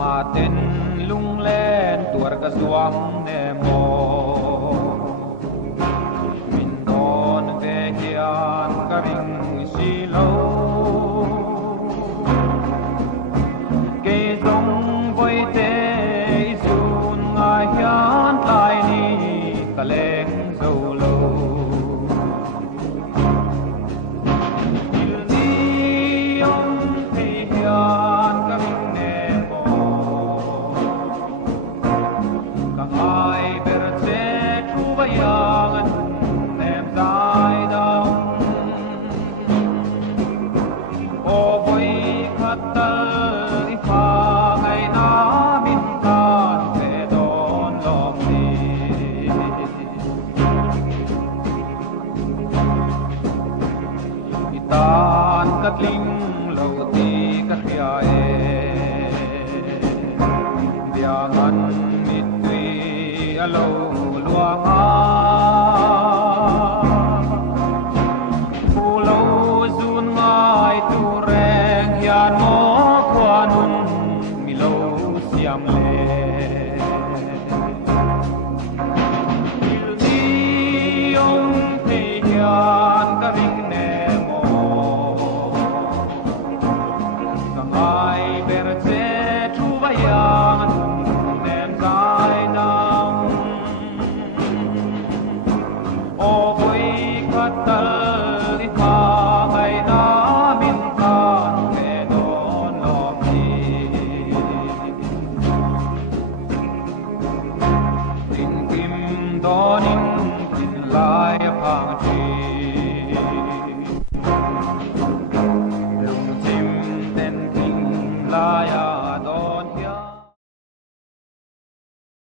มาเต้นลุงเล่นตัวกระสวงเนโมมินดอนเวเฮียนกะวิงสิโลเกจงไว้เตสุนงาเฮียนตายนี้กะเลงโซโลKatling lauti kathiae biangan mitui alo luanga pulau zun ngai tu reng hian mo kwanun milo siam le ilni ong te hian ka ring ne Dawn in light upon